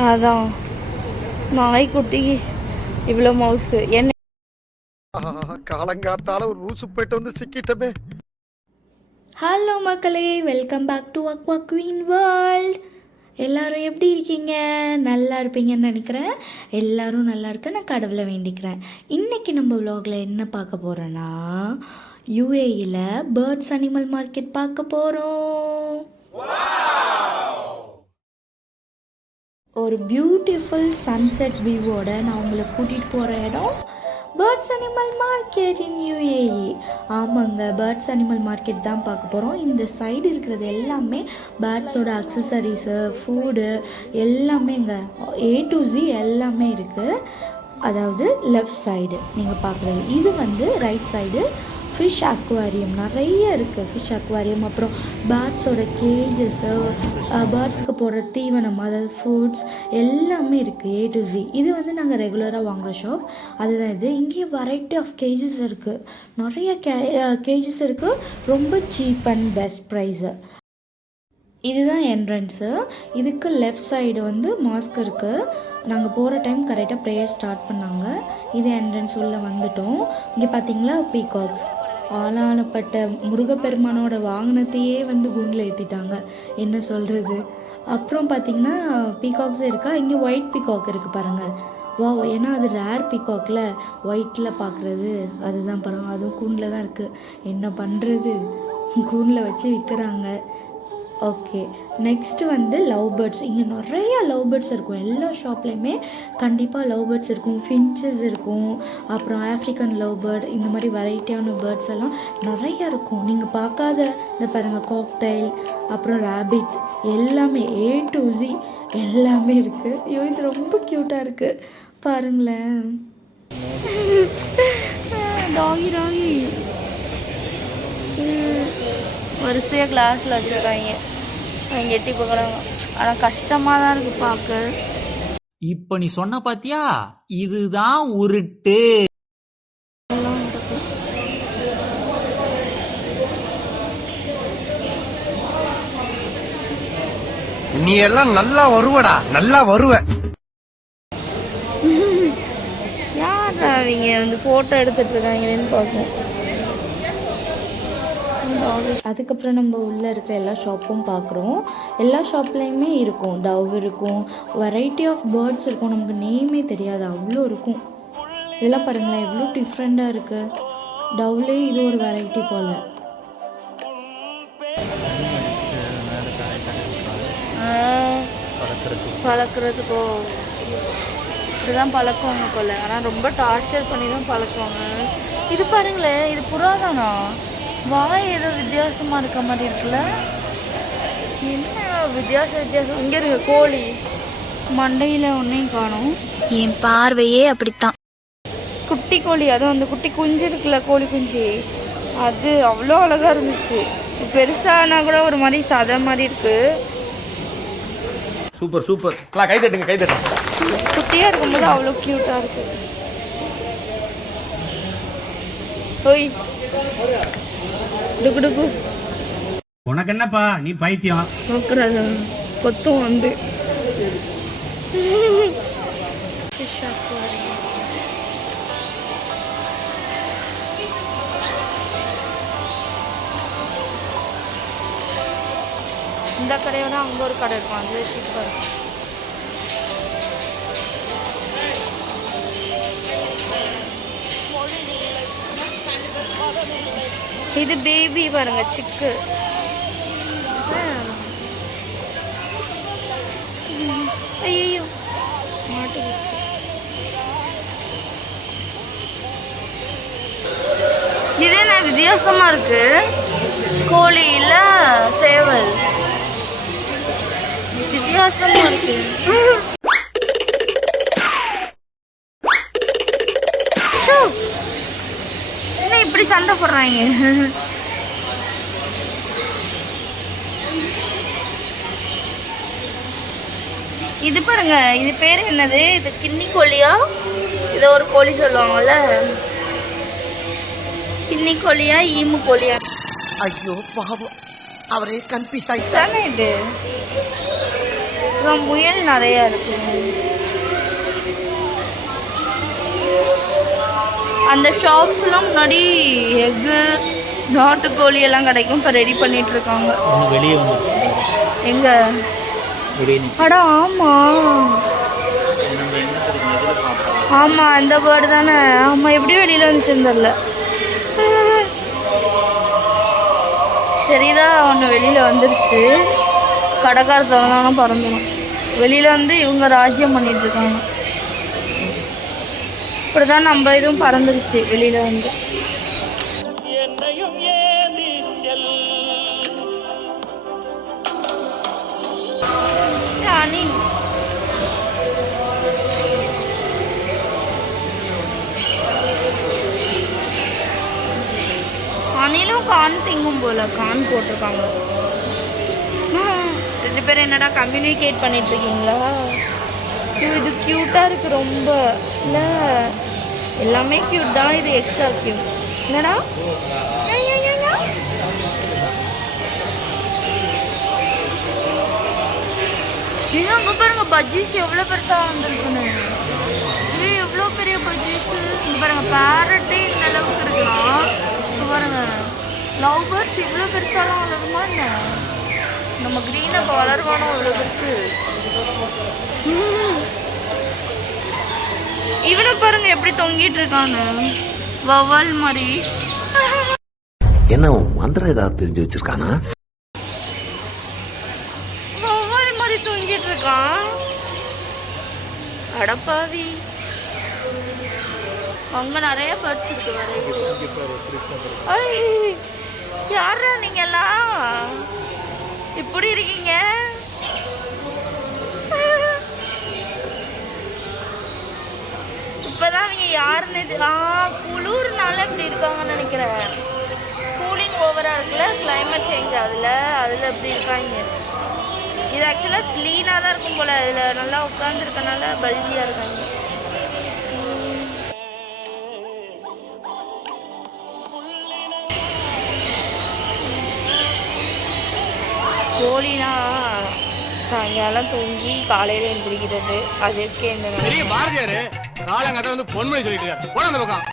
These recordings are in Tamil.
அதான் நாய்க்குட்டி இவ்வளோ மவுசு என்ன காலங்காத்தால ஒரு ரூசு போயிட்டு வந்து சிக்கிட்டமே. ஹலோ மக்களே, welcome back to Aqua Queen World. எல்லோரும் எப்படி இருக்கீங்க? நல்லா இருப்பீங்கன்னு நினைக்கிறேன். எல்லோரும் நல்லா இருக்க நான் கடவுளை வேண்டிக்கிறேன். இன்றைக்கி நம்ம விலாகில் என்ன பார்க்க போகிறோன்னா, யூஏஇயில் பேர்ட்ஸ் அனிமல் மார்க்கெட் பார்க்க போகிறோம். ஒரு பியூட்டிஃபுல் சன்செட் வியூவோட நான் உங்களை கூட்டிகிட்டு போகிற இடம் பேர்ட்ஸ் அனிமல் மார்க்கெட் இன் யூஏஇ. ஆமாங்க, பேர்ட்ஸ் அனிமல் மார்க்கெட் தான் பார்க்க போகிறோம். இந்த சைடு இருக்கிறது எல்லாமே பேர்ட்ஸோட அக்சசரிஸு, ஃபுட்டு எல்லாமே இங்கே A to Z எல்லாமே இருக்குது. அதாவது லெஃப்ட் சைடு நீங்கள் பார்க்குறது, இது வந்து ரைட் சைடு ஃபிஷ் அக்வாரியம் நிறைய இருக்குது. ஃபிஷ் அக்வாரியம், அப்புறம் பேர்ட்ஸோட கேஜஸ்ஸு, பேர்ட்ஸுக்கு போடுற தீவனம், அதாவது ஃபுட்ஸ் எல்லாமே இருக்குது A to Z. இது வந்து நாங்கள் ரெகுலராக வாங்குகிற ஷாப், அதுதான் இது. இங்கேயும் வெரைட்டி ஆஃப் கேஜஸ் இருக்குது, நிறைய கேஜஸ் இருக்குது, ரொம்ப சீப் அண்ட் பெஸ்ட் ப்ரைஸு. இதுதான் என்ட்ரன்ஸு. இதுக்கு லெஃப்ட் சைடு வந்து மாஸ்க் இருக்குது. நாங்கள் போகிற டைம் கரெக்டாக ப்ரேயர் ஸ்டார்ட் பண்ணாங்க. இது என்ட்ரன்ஸ் உள்ளே வந்துட்டோம். இங்கே பார்த்தீங்களா பீகாக்ஸ், ஆளானப்பட்ட முருகப்பெருமானோட வாகனத்தையே வந்து குண்டில் ஏற்றிட்டாங்க, என்ன சொல்கிறது. அப்புறம் பார்த்திங்கன்னா பீகாக்ஸே இருக்கா. இங்கே ஒயிட் பீகாக் இருக்குது பாருங்கள். வா, ஏன்னா அது ரேர் பீகாக்கில் ஒயிட்டில் பார்க்குறது அதுதான் பாருங்கள். அதுவும் கூண்டில் தான் இருக்குது, என்ன பண்ணுறது, கூண்டில் வச்சு விற்கிறாங்க. ஓகே, நெக்ஸ்ட்டு வந்து லவ் பேர்ட்ஸ். இங்கே நிறையா லவ் பேர்ட்ஸ் இருக்கும். எல்லா ஷாப்லேயுமே கண்டிப்பாக லவ் பேர்ட்ஸ் இருக்கும், ஃபின்ச்சஸ் இருக்கும், அப்புறம் ஆஃப்ரிக்கன் லவ் பேர்ட், இந்த மாதிரி வெரைட்டியான பேர்ட்ஸ் எல்லாம் நிறையா இருக்கும். நீங்கள் பார்க்காத இந்த பாருங்கள் காக்டைல், அப்புறம் ரேபிட், எல்லாமே A to Z எல்லாமே இருக்குது. ஐயோ, இது ரொம்ப க்யூட்டாக இருக்குது பாருங்களேன். டாகி டாகி வரிசையாக கிளாஸில் வச்சுருக்காங்க, அவங்க எட்டி பார்க்குறாங்க. ஆனால் கஷ்டமாக தான் இருக்குது பார்க்க. இப்போ நீ சொன்ன பாத்தியா, இதுதான் உருட்டு. நீ எல்லாம் நல்லா வருவடா, நல்லா வருவ. யார் அவங்க வந்து ஃபோட்டோ எடுத்துகிட்டு இருக்காங்கன்னு பார்ப்போம். அதுக்கப்புறம் நம்ம உள்ளே இருக்கிற எல்லா ஷாப்பும் பார்க்குறோம். எல்லா ஷாப்லேயுமே இருக்கும், டவ் இருக்கும், வெரைட்டி ஆஃப் பேர்ட்ஸ் இருக்கும், நமக்கு நேமே தெரியாது, அவ்வளோ இருக்கும். இதெல்லாம் பாருங்களேன் எவ்வளோ டிஃப்ரெண்ட்டாக இருக்குது. டவ்லேயே இது ஒரு வெரைட்டி போல். பழக்கிறதுக்கோ இப்படிதான் பழக்குவாங்க போல், ஆனால் ரொம்ப டார்ச்சர் பண்ணி தான் பழக்குவாங்க. இது பாருங்களேன், இது புறாதானா? வாய் ஏதோ வித்தியாசமாக இருக்க மாதிரி இருக்குல்ல, என்ன வித்தியாசம். இங்கே இருக்கு கோழி, மண்டையில் ஒன்றையும் காணும். என் பார்வையே அப்படித்தான். குட்டி கோழி, அதுவும் அந்த குட்டி குஞ்சு இருக்குல்ல, கோழி குஞ்சு, அது அவ்வளோ அழகாக இருந்துச்சு. பெருசானா கூட ஒரு மாதிரி சதை மாதிரி இருக்கு. சூப்பர் சூப்பர், கை தட்டுங்க கை தட்டுங்க. குட்டியாக இருக்கும்போது அவ்வளோ க்யூட்டாக இருக்கு. ஓய் டுகு உனக்கு என்னப்பா, நீ பைத்தியம். கொத்தும் வந்து இந்த கடையோட அங்கே ஒரு கடை இருக்கும், அது சூப்பர். இது பேபி பாருங்க, சிக்கு. ஐயோ மாட்டுச்சு. இது என்ன வித்தியாசமா இருக்கு, கோழி இல்ல சேவல், வித்தியாசமா இருக்கு. என்ன இப்படி சண்டை போடுறாங்க? இது பாருங்க, இது பேர் என்னது? இது கின்னி கோழியா? இதை ஒரு கோழி சொல்லுவாங்கல்ல, கின்னி கோழியா ஈமு கோழியா? ஐயோ பாவம், அவரே கன்ஃபியூஸ் ஆயிட்டார். தானே இது அப்புறம் முயல் நிறையா இருக்கு. அந்த ஷாப்ஸ்லாம் முன்னாடி எக்கு நாட்டுக்கோழி எல்லாம் கிடைக்கும். இப்போ ரெடி பண்ணிட்டு இருக்காங்க. வெளியே வந்துருச்சு எங்க வெளியே. அடா ஆமாம் ஆமாம் அந்த பேர்டு தானே. ஆமாம் எப்படி வெளியில் வந்துச்சுன்னு தெரில. சரிதா ஒன்று வெளியில் வந்துருச்சு. கடைக்கார திறந்தாலும் பறந்துடும். வெளியில் வந்து இவங்க ராஜ்யம் பண்ணிட்டு இருக்காங்க. இப்படி தான் நம்ம இதுவும் பறந்துருச்சு வெளியில் வந்து. அணி அணிலும் கான் திங்கும் போல. கான் போட்டிருக்காங்க. 2 பேரும் என்னடா கம்யூனிகேட் பண்ணிட்டு இருக்கீங்களா? இது க்யூட்டாக இருக்குது ரொம்ப. இல்லை எல்லாமே க்யூட் தான், இது எக்ஸ்ட்ரா க்யூட். என்னடா நீங்கள் அங்கே பாருங்க பஜ்ஜீஸ் எவ்வளோ பெருசாக வந்துருக்குன்னு. இது எவ்வளோ பெரிய பஜ்ஜீஸு. இங்கே பாருங்கள் பேரட்டே இந்த அளவுக்கு இருக்கலாம். இப்போ பாருங்கள் லவ் பேர்ட்ஸ் இவ்வளோ பெருசாலாம் வளருமா என்ன? நம்ம க்ரீன் அப்போ வளருவானோ இவ்வளோ பெருசு. இவனை பாருங்க எப்படி தொங்கிட்டு இருக்கான்னு வவால் மாதிரி. என்ன மந்திரம் ஏதாவது தெரிஞ்சு வச்சிருக்கானா? வவால் மாதிரி தொங்கிட்டு இருக்கான். அடப்பாவி. அங்க நிறைய பேர்ட்ஸ் இருக்கு. வர யாரா நீங்க எல்லாம் இப்படி இருக்கீங்க? இப்பதான் அவங்க யாருன்னு குளிர்னால இப்படி இருக்காங்கன்னு நினைக்கிறேன். கூலிங் ஓவரா இருக்குல்ல, கிளைமேட் சேஞ்ச் அதில் இப்படி இருக்காங்க. இது ஆக்சுவலாக லீனாக தான் இருக்கும் போல். இதில் நல்லா உட்காந்துருக்கனால பல்ஜியாக இருக்காங்க. கோழினா சாயங்காலம் தூங்கி காலையில் எழுந்திரிக்கிறது. அதுக்கே இந்த பெரிய பாரதியாரு காலங்கத்தை வந்து பொன்மொழி சொல்லிட்டு போன அந்த பக்கம்.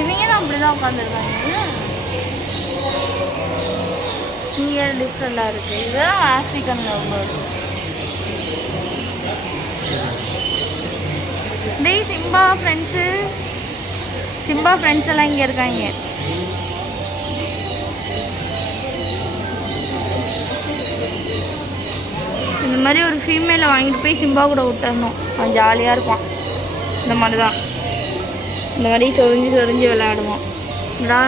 இவங்க அப்படிதான் உட்காந்துருக்காங்க. இங்கே டிஃப்ரெண்டாக இருக்குது. இதுதான் ஆஃப்ரிக்கன் லவ் பேர்டு. டேய் சிம்பா ஃப்ரெண்ட்ஸு, சிம்பா ஃப்ரெண்ட்ஸ் எல்லாம் இங்கே இருக்காங்க. இந்த மாதிரி ஒரு ஃபீமேலை வாங்கிட்டு போய் சிம்பா கூட விட்டுறணும். அவன் ஜாலியாக இருப்பான். இந்த மாதிரி தான் இந்த மாதிரி சொரிஞ்சு விளையாடுவான். டா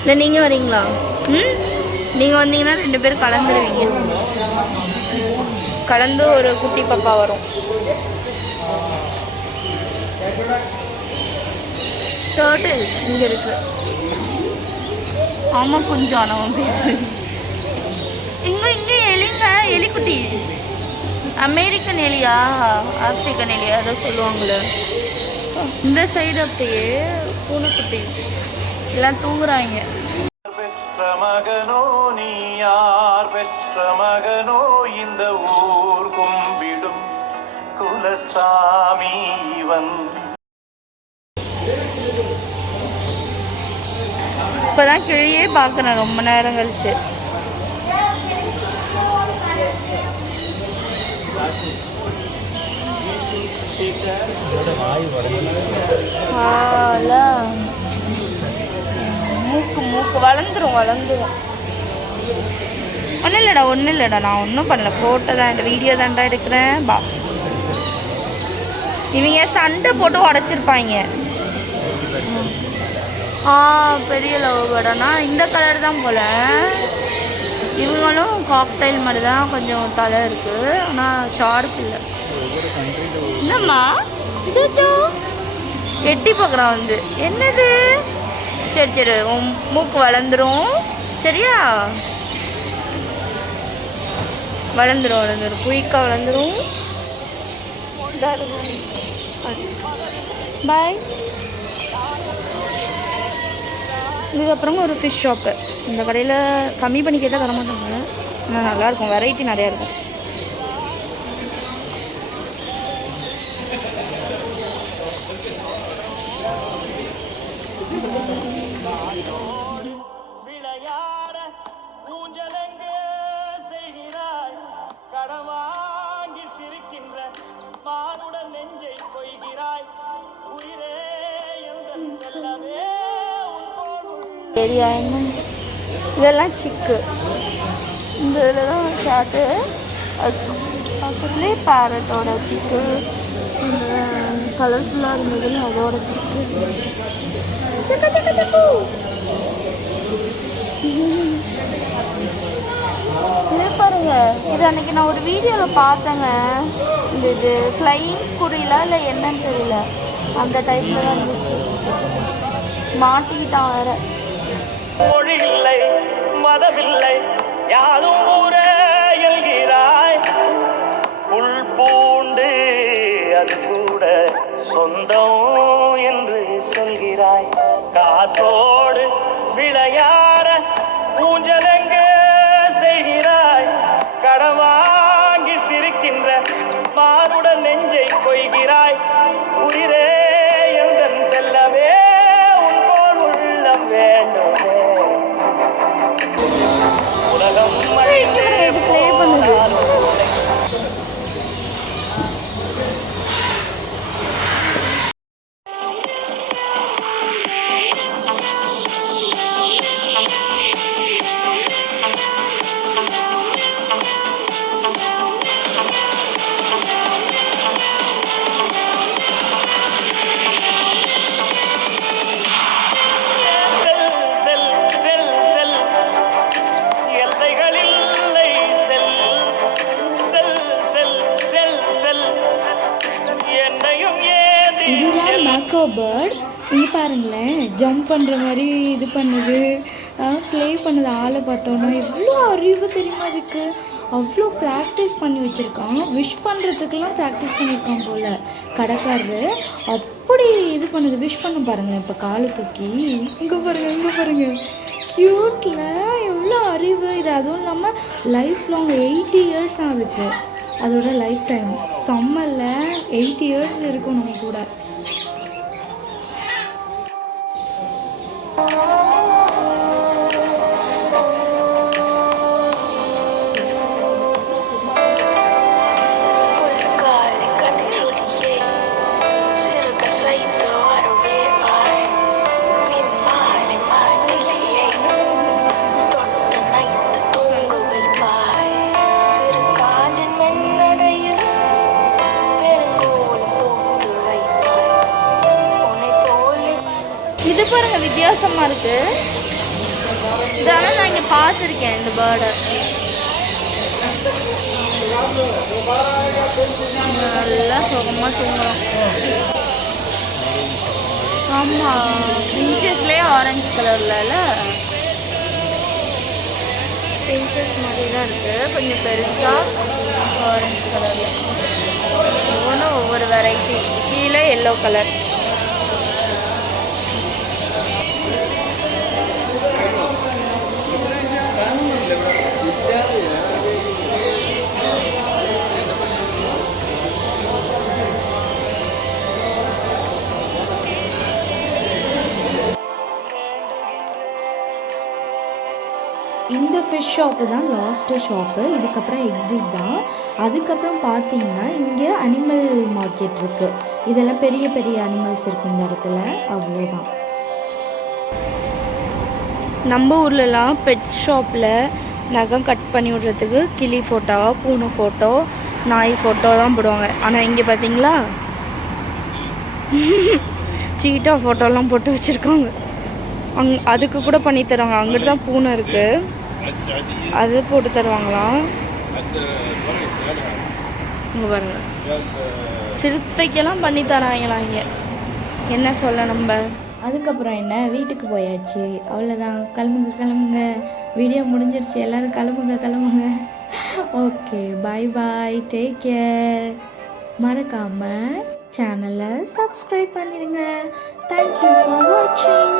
இல்லை நீங்கள் வரீங்களா? நீங்கள் வந்தீங்கன்னா 2 பேரும் கலந்துருவீங்க. கலந்து ஒரு குட்டி பாப்பா வரும். டர்ட்டில் இங்கே இருக்கு. ஆமாம் கொஞ்சம் ஆனவன் பேசு. இங்கே எலிங்க, எலிக்குட்டி. அமெரிக்கன் எலியா ஆப்ரிக்கன் எலியா அதை சொல்லுவாங்களே. இந்த சைடு அப்படியே பூனைக்குட்டி எல்லாம் தூங்குறாங்க. பெற்ற மகனோ நீ யார் பெற்ற மகனோ இந்த ஊர் கும்பிடும் குலசாமி இவன். இப்பதான் கிழியே பார்க்கறேன் ரொம்ப நேரம் கழிச்சு. மூக்கு வளர்ந்துரும். ஒன்றும் இல்லைடா நான் ஒன்றும் பண்ணல. ஃபோட்டோ தான் வீடியோ தான்டா எடுக்கிறேன். பா இவங்க சண்டை போட்டு உடச்சிருப்பாங்க. பெரிய லவ் பேர்டானா இந்த கலர் தான் போல. இவங்களும் காக்டைல் மாதிரி தான் கொஞ்சம் தலை இருக்குது, ஆனால் ஷார்ப் இல்லை. என்னம்மா இதோ எட்டி பார்க்குறான் வந்து. என்னது? சரி சரி, உன் மூக்கு வளர்ந்துரும் சரியா? வளர்ந்துரும் குயிக்காக வளர்ந்துரும். பாய். இதுக்கப்புறமா ஒரு ஃபிஷ் ஷாப்பு. இந்த கடையில் கம்மி பண்ணி கேட்டால் தர மாட்டாங்க, ஆனால் நல்லாயிருக்கும், வெரைட்டி நிறையா இருக்கும். ஏரியா என்ன? இதெல்லாம் சிக்கு. இந்த இதில் தான் ஷார்ட்டு. அது பக்கத்துலேயே பேரட்டோட சிக்கு. இந்த கலர்ஃபுல்லாக இருந்ததுன்னு அதோட சிக்கு. இது பாருங்க, இது அன்னைக்கு நான் ஒரு வீடியோவில் பார்த்தேங்க. இது ஃப்ளையிங் ஸ்கூரிலா இல்லை என்னன்னு தெரியல, அந்த டைப்பில் தான் இருந்துச்சு. மாட்டிக்கிட்டான் வேற. மொழி இல்லை மதமில்லை யாரும் ஊரே எழுகிறாய். புல் பூண்டு அது கூட சொந்தம் என்று சொல்கிறாய். காத்தோடு விளையாட ஊஞ்சலெங்க செய்கிறாய். கடன் வாங்கி சிரிக்கின்ற மானுடன் நெஞ்சை கொய்கிறாய். உயிரே எந்தன் செல்லவே உன் போல் உள்ளம் வேண்டுமே. உலகம் ப்ளே பண்ணுது. இதுதான் மேக்கோ பேர்ட். இங்கே பாருங்களேன், ஜம்ப் பண்ணுற மாதிரி இது பண்ணுது, ப்ளே பண்ணுது. ஆளை பார்த்தோன்னா எவ்வளோ அறிவு தெரியுமா இருக்குது. அவ்வளோ ப்ராக்டிஸ் பண்ணி வச்சுருக்கான். விஷ் பண்ணுறதுக்கெல்லாம் ப்ராக்டிஸ் பண்ணியிருக்கான் போல் கடைக்காரரு. அப்படி இது பண்ணுது, விஷ் பண்ண பாருங்கள். இப்போ காலை தூக்கி இங்கே பாருங்கள் க்யூட்டில் எவ்வளோ அறிவு இது. அதுவும் இல்லாமல் லைஃப் லாங் 80 இயர்ஸ் ஆகுது அதோட லைஃப் டைம். சம்மரில் 8 இயர்ஸ் இருக்கும் நம்ம கூட. இது பாருங்க வித்தியாசமாக இருக்குது. இதெல்லாம் நான் இங்கே பார்த்துருக்கேன் இந்த பேர்டை. நல்லா சுகமாக தூங்கலாம். ஆமாம், பிஞ்சஸ்லேயே ஆரஞ்சு கலரில் பிஞ்சஸ் மாதிரி தான் இருக்குது. கொஞ்சம் பெருசாக ஆரஞ்சு கலரில். ஒவ்வொன்றும் ஒவ்வொரு வெரைட்டி. கீழே எல்லோ கலர். இந்த ஃபிஷ் ஷாப்பு தான் லாஸ்ட்டு ஷாப்பு. இதுக்கப்புறம் எக்ஸிட் தான். அதுக்கப்புறம் பார்த்தீங்கன்னா இங்கே அனிமல் மார்க்கெட் இருக்குது. இதெல்லாம் பெரிய பெரிய அனிமல்ஸ் இருக்கும் இந்த இடத்துல. அவ்வளோதான். நம்ம ஊர்லலாம் பெட்ஸ் ஷாப்பில் நகம் கட் பண்ணி விடுறதுக்கு கிளி ஃபோட்டோ, பூனை ஃபோட்டோ, நாய் ஃபோட்டோ தான் போடுவாங்க. ஆனால் இங்கே பார்த்தீங்களா சீட்டா ஃபோட்டோலாம் போட்டு வச்சுருக்காங்க. அதுக்கு கூட பண்ணி தருவாங்க. அங்கிட்டு தான் பூனை இருக்குது. அது போட்டு தருவாங்களா? இங்கே பாருங்க, சிறுத்தைக்கெல்லாம் பண்ணி தராங்களா இங்கே. என்ன சொல்ல நம்ம. அதுக்கப்புறம் என்ன, வீட்டுக்கு போயாச்சு, அவ்வளோதான். கிளம்புங்க, வீடியோ முடிஞ்சிருச்சு, எல்லோரும் கிளம்புங்க. ஓகே, பாய் பாய், டேக் கேர். மறக்காமல் சேனலை சப்ஸ்கிரைப் பண்ணிடுங்க. தேங்க்யூ ஃபார் வாட்சிங்.